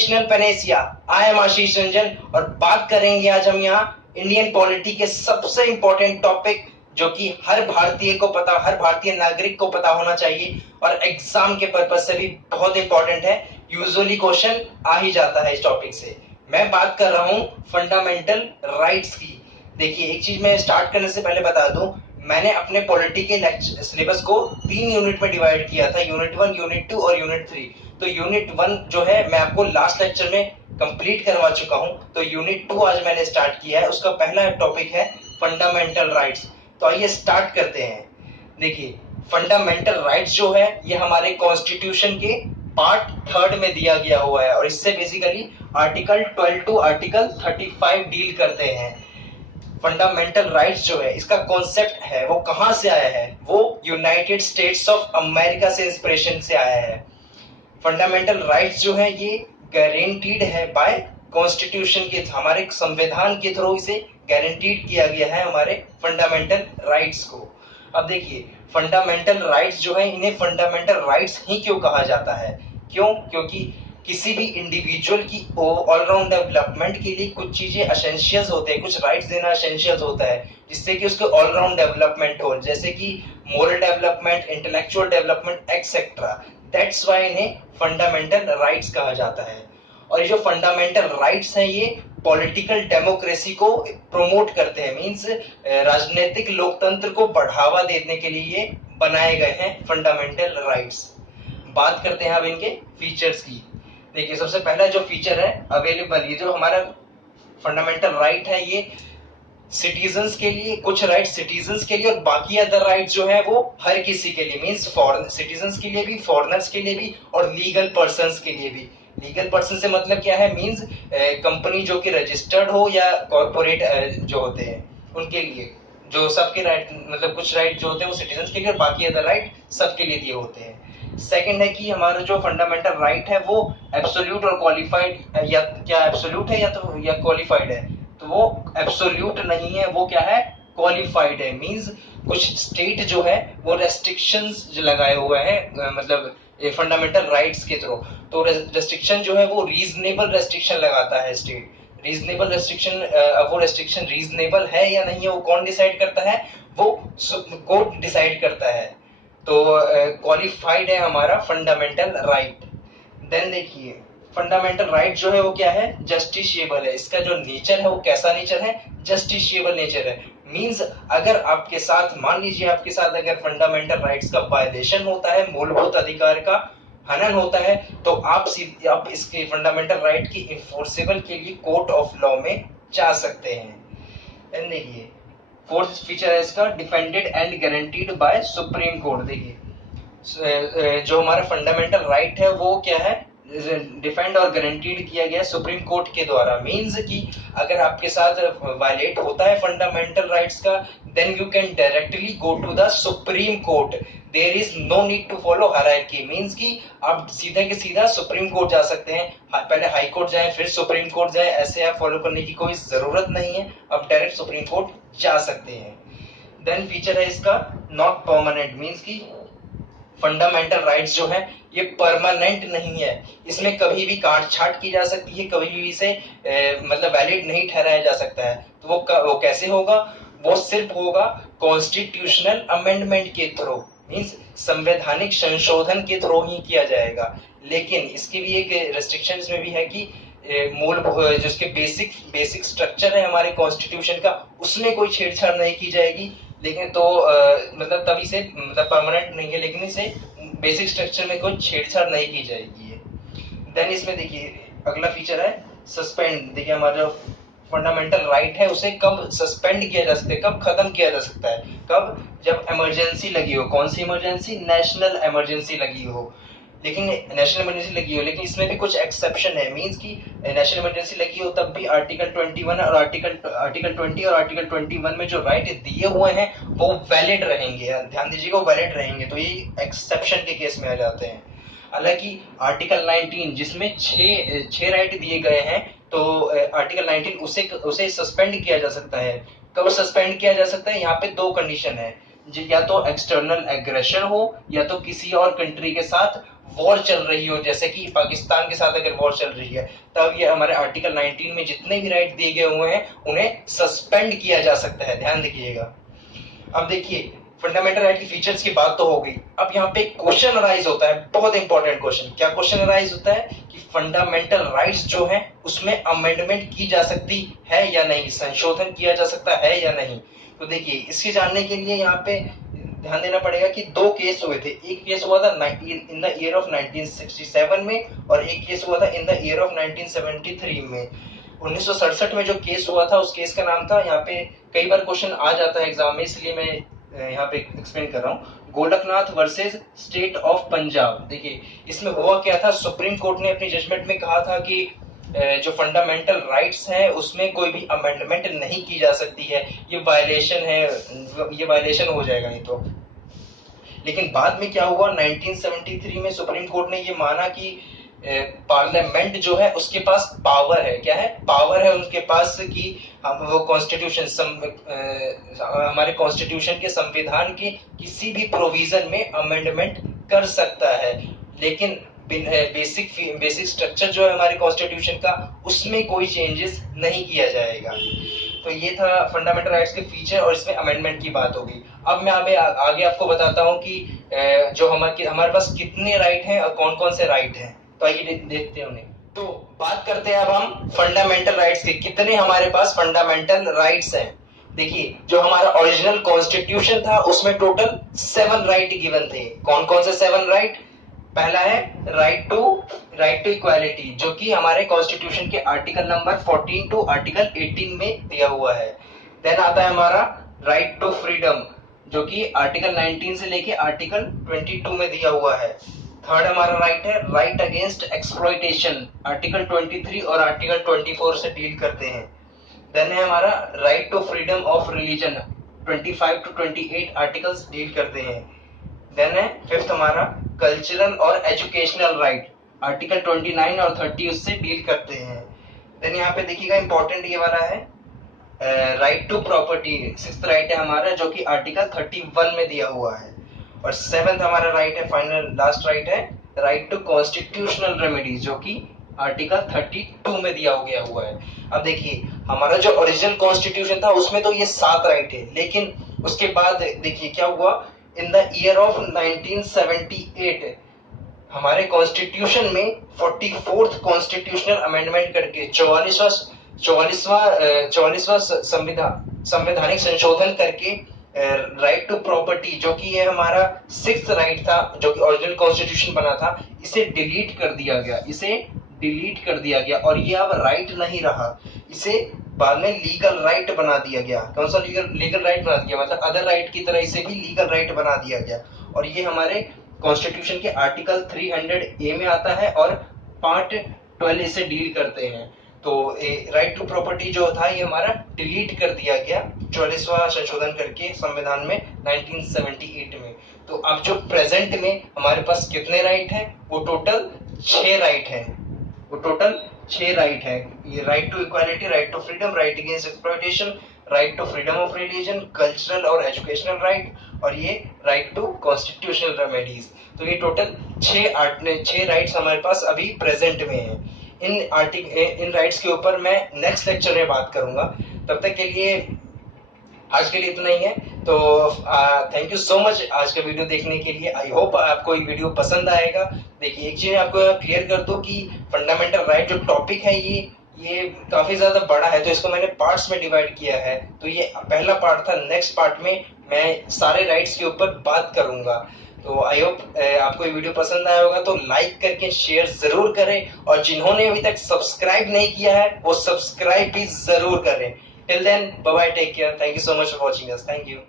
International Panacea. I am आशीष रंजन और बात करेंगे आज हम यहाँ इंडियन पॉलिटी के सबसे इंपॉर्टेंट टॉपिक जो कि हर भारतीय को पता, हर भारतीय नागरिक को पता होना चाहिए और एग्जाम के पर्पज से भी बहुत इंपॉर्टेंट है। यूजुअली क्वेश्चन आ ही जाता है इस टॉपिक से। मैं बात कर रहा हूँ फंडामेंटल राइट्स की। देखिए, एक चीज मैं स्टार्ट करने से पहले बता दूं, मैंने अपने पॉलिटी के सिलेबस को 3 यूनिट में डिवाइड किया था, यूनिट 1, यूनिट 2 और यूनिट 3। तो यूनिट 1 जो है मैं आपको लास्ट लेक्चर में कंप्लीट करवा चुका हूं, तो यूनिट 2 आज मैंने स्टार्ट किया है। उसका पहला टॉपिक है फंडामेंटल राइट्स। तो आइए स्टार्ट करते हैं। देखिए, फंडामेंटल राइट्स जो है ये हमारे कॉन्स्टिट्यूशन के पार्ट 3 में दिया गया हुआ है और इससे basically article 12 to article 35 deal करते हैं। फंडामेंटल राइट्स जो है इसका कॉन्सेप्ट है वो कहां से आया है, वो यूनाइटेड स्टेट्स ऑफ अमेरिका से इंस्पिरेशन से आया है। फंडामेंटल राइट्स जो है ये गारंटीड है बाय कॉन्स्टिट्यूशन के, हमारे संविधान के थ्रू इसे गारंटीड किया गया है हमारे फंडामेंटल राइट्स को। अब देखिए, फंडामेंटल राइट्स जो है इन्हें फंडामेंटल राइट्स ही क्यों कहा जाता है? क्यों? क्योंकि किसी भी इंडिविजुअल की ऑलराउंड डेवलपमेंट के लिए कुछ चीजें एसेंशियल्स होते हैं, कुछ राइट्स देना एसेंशियल्स होता है जिससे कि उसके ऑलराउंड डेवलपमेंट हो, जैसे कि moral development, intellectual development etcetera. That's why इन्हें फंडामेंटल राइट्स कहा जाता है। और ये जो फंडामेंटल राइट्स हैं ये पॉलिटिकल डेमोक्रेसी को प्रमोट करते हैं, मींस राजनीतिक लोकतंत्र को बढ़ावा देने के लिए ये बनाए गए हैं फंडामेंटल राइट्स। बात करते हैं अब इनके फीचर्स की। देखिए, सबसे पहला जो फीचर है अवेलेबल, ये जो हमारा फंडामेंटल राइट है ये सिटीजन्स के लिए, कुछ राइट सिटीजन्स के लिए और बाकी अदर राइट जो है वो हर किसी के लिए, मींस फॉरेन सिटीजन्स के लिए भी, फॉरेनर्स के लिए भी और लीगल पर्सन्स के लिए भी। लीगल पर्सन से मतलब क्या है? मींस कंपनी जो कि रजिस्टर्ड हो या कॉर्पोरेट जो होते हैं उनके लिए, जो सबके राइट, मतलब कुछ राइट जो होते हैं वो सिटीजन्स के लिए और बाकी अदर राइट सबके लिए दिए होते हैं। सेकंड है कि हमारा जो फंडामेंटल राइट है वो एब्सोल्यूट और क्वालिफाइड, या क्या एब्सोल्यूट है या क्वालिफाइड है? तो वो एब्सोल्यूट नहीं है, वो क्या है? क्वालिफाइड है। मींस कुछ स्टेट जो है वो रेस्ट्रिक्शंस लगाए हुए हैं, मतलब फंडामेंटल राइट्स के थ्रू। तो रेस्ट्रिक्शन जो है वो रीजनेबल रेस्ट्रिक्शन लगाता है स्टेट। रीजनेबल रेस्ट्रिक्शन, वो रेस्ट्रिक्शन रीजनेबल है या नहीं है वो कौन डिसाइड करता है? वो कोर्ट डिसाइड करता है। तो क्वालिफाइड है हमारा फंडामेंटल राइट। देन देखिए, फंडामेंटल राइट जो है वो क्या है? जस्टिशिएबल है। इसका जो नेचर है वो कैसा नेचर है? जस्टिशिएबल नेचर है। मींस अगर आपके साथ, मान लीजिए आपके साथ अगर फंडामेंटल राइट्स का वायलेशन होता है, मूलभूत अधिकार का हनन होता है, तो आप इसके फंडामेंटल राइट की इन्फोर्सेबल के लिए कोर्ट ऑफ लॉ में जा सकते हैं। देखिए, फोर्थ फीचर है इसका defended and guaranteed bye supreme court. देखिए, जो हमारा फंडामेंटल राइट है वो क्या है? डिफेंड और गारंटीड किया गया सुप्रीम कोर्ट के द्वारा। मींस कि अगर आपके साथ वायलेट होता है फंडामेंटल राइट्स का, then you can directly go to the supreme court. There is no need to follow hierarchy. Means कि आप सीधे के सीधा सुप्रीम कोर्ट जा सकते हैं। पहले हाई कोर्ट जाए फिर सुप्रीम कोर्ट जाए, ऐसे आप फॉलो करने की कोई जरूरत नहीं है, आप डायरेक्ट सुप्रीम कोर्ट जा सकते हैं। देन फीचर है इसका नॉट परमानेंट। मींस की फंडामेंटल राइट्स जो है ये परमानेंट नहीं है, इसमें कभी भी काट छाट की जा सकती है, कभी भी इसे मतलब वैलिड नहीं ठहराया जा सकता है। तो वो कैसे होगा? वो सिर्फ होगा कॉन्स्टिट्यूशनल अमेंडमेंट के थ्रू, मींस संवैधानिक संशोधन के थ्रू ही किया जाएगा। लेकिन इसकी भी एक रेस्ट्रिक्शन इसमें भी है कि मूल जिसके बेसिक स्ट्रक्चर है हमारे कॉन्स्टिट्यूशन का, उसमें कोई छेड़छाड़ नहीं की जाएगी। लेकिन तो मतलब तभी से मतलब परमानेंट नहीं है, लेकिन इसे बेसिक स्ट्रक्चर में कोई छेड़छाड़ नहीं की जाएगी। देन इसमें देखिए अगला फीचर है सस्पेंड। देखिए, हमारा जो फंडामेंटल राइट है उसे कब सस्पेंड किया जा सकता है, कब खत्म किया जा सकता है? कब? जब इमरजेंसी लगी हो। कौन सी इमरजेंसी? नेशनल इमरजेंसी लगी हो। लेकिन नेशनल इमरजेंसी लगी हो, लेकिन इसमें भी कुछ एक्सेप्शन है। मींस की नेशनल इमरजेंसी लगी हो तब भी आर्टिकल 21 और आर्टिकल 20 और आर्टिकल 21 में जो राइट दिए हुए हैं वो वैलिड रहेंगे। ध्यान दीजिएगा, वो वैलिड रहेंगे। तो ये एक्सेप्शन के केस में आ जाते हैं। हालांकि आर्टिकल 19 जिसमें छह राइट दिए गए हैं, तो आर्टिकल 19 उसे सस्पेंड किया जा सकता है। कब सस्पेंड किया जा सकता है? यहाँ पे दो कंडीशन है, या तो एक्सटर्नल एग्रेशन हो या तो किसी और कंट्री के साथ वॉर चल रही हो, जैसे कि पाकिस्तान के साथ अगर वॉर चल रही है, तब ये हमारे आर्टिकल 19 में जितने भी राइट दिए गए हुए हैं उन्हें सस्पेंड किया जा सकता है, ध्यान रखिएगा। अब देखिए फंडामेंटल राइट की फीचर्स की बात तो हो गई, अब यहाँ पे क्वेश्चन अराइज होता है, बहुत इंपॉर्टेंट क्वेश्चन। क्या क्वेश्चन अराइज होता है कि फंडामेंटल राइट्स जो हैं उसमें अमेंडमेंट की जा सकती है या नहीं, संशोधन किया जा सकता है या नहीं। तो देखिए इसके जानने के लिए यहाँ पे ध्यान देना पड़ेगा कि दो केस हुए थे। एक केस हुआ था इन द ईयर ऑफ 1967 में और एक केस हुआ था इन द ईयर ऑफ 1973 में। 1967 में जो केस हुआ था उस केस का नाम था, यहाँ पे कई बार क्वेश्चन आ जाता है एग्जाम में, इसलिए मैं यहाँ पे एक्सप्लेन कर रहा हूँ, Golaknath versus state of Punjab. देखिए इसमें हुआ क्या था, सुप्रीम कोर्ट ने अपनी जजमेंट में कहा था कि जो फंडामेंटल राइट्स हैं उसमें कोई भी अमेंडमेंट नहीं की जा सकती है, ये वायलेशन है, ये वायलेशन हो जाएगा नहीं तो। लेकिन बाद में क्या हुआ, 1973 में सुप्रीम कोर्ट ने ये माना कि पार्लियामेंट जो है उसके पास पावर है, क्या है, पावर है उनके पास कि हम वो कॉन्स्टिट्यूशन हमारे कॉन्स्टिट्यूशन के संविधान के किसी भी प्रोविजन में अमेंडमेंट कर सकता है, लेकिन बेसिक स्ट्रक्चर जो है हमारे कॉन्स्टिट्यूशन का उसमें कोई चेंजेस नहीं किया जाएगा। तो ये था फंडामेंटल राइट्स के फीचर और इसमें अमेंडमेंट की बात होगी। अब मैं आगे आपको बताता हूँ कि जो हमारे पास कितने राइट हैं और कौन कौन से राइट हैं, तो आइए देखते हैं उन्हें। तो बात करते हैं अब हम फंडामेंटल राइट्स के, कितने हमारे पास फंडामेंटल राइट्स हैं। देखिए जो हमारा ओरिजिनल कॉन्स्टिट्यूशन था उसमें टोटल 7 राइट गिवन थे। कौन कौन से 7 राइट? पहला है राइट टू इक्वालिटी, जो कि हमारे कॉन्स्टिट्यूशन के आर्टिकल नंबर 14 टू आर्टिकल 18 में दिया हुआ है। देन आता है हमारा राइट टू फ्रीडम, जो कि आर्टिकल 19 से लेके आर्टिकल 22 में दिया हुआ है। थर्ड हमारा राइट है राइट अगेंस्ट एक्सप्लॉइटेशन, आर्टिकल 23 और आर्टिकल 24 से डील करते हैं। देन है हमारा right to freedom of religion, 25 to 28 articles deal करते हैं। देन है फिफ्थ हमारा कल्चरल और एजुकेशनल राइट, आर्टिकल 29 और 30 उससे डील करते हैं। देन यहाँ पे देखिएगा इंपॉर्टेंट ये वाला है right to property, sixth right है हमारा जो कि आर्टिकल 31 में दिया हुआ है। और सेवेंथ हमारा राइट है, फाइनल लास्ट राइट है राइट टू कॉन्स्टिट्यूशनल रेमेडीज, जो कि आर्टिकल 32 में दिया गया हुआ है। अब देखिए हमारा जो ओरिजिनल कॉन्स्टिट्यूशन था उसमें तो ये 7 राइट है, लेकिन उसके बाद देखिए क्या हुआ, इन द ईयर ऑफ 1978 हमारे कॉन्स्टिट्यूशन में 44th कॉन्स्टिट्यूशनल अमेंडमेंट करके 44वां संवैधानिक संशोधन करके राइट टू प्रॉपर्टी, जो कि ये हमारा 6th राइट था जो कि ओरिजिनल कॉन्स्टिट्यूशन बना था, इसे डिलीट कर दिया गया और ये अब राइट नहीं रहा, इसे बाद में लीगल राइट बना दिया गया। कौन सा लीगल राइट बना दिया, मतलब अदर राइट की तरह इसे भी लीगल राइट बना दिया गया। और ये हमारे कॉन्स्टिट्यूशन के आर्टिकल 300A में आता है और पार्ट 12 इसे डील करते हैं। तो राइट टू प्रॉपर्टी जो था ये हमारा डिलीट कर दिया गया 44वां संशोधन करके संविधान में 1978 में। तो अब जो प्रेजेंट में हमारे पास कितने राइट हैं, वो टोटल 6 राइट हैं, ये right to equality, right to freedom, right against exploitation, right to freedom of religion, cultural और एजुकेशनल राइट, और ये राइट टू कॉन्स्टिट्यूशनल रेमेडीज। तो ये टोटल 6 राइट्स हमारे पास अभी प्रेजेंट में है। इन राइट्स के ऊपर मैं नेक्स्ट लेक्चर में बात करूंगा। तब तक के लिए आज के लिए इतना ही है। तो थैंक यू सो मच आज का वीडियो देखने के लिए। आई होप आपको ये वीडियो पसंद आएगा। देखिए एक चीज आपको क्लियर कर दूं कि फंडामेंटल राइट जो टॉपिक है ये काफी ज्यादा बड़ा है, तो इसको मैंने पार्ट्स में डिवाइड किया है। तो ये पहला पार्ट था, नेक्स्ट पार्ट में मैं सारे राइट्स के ऊपर बात करूंगा। तो आई होप आपको ये वीडियो पसंद आया होगा, तो लाइक करके शेयर जरूर करें, और जिन्होंने अभी तक सब्सक्राइब नहीं किया है वो सब्सक्राइब भी जरूर करें। Till then, bye bye, take care. Thank you so much for watching us. Thank you.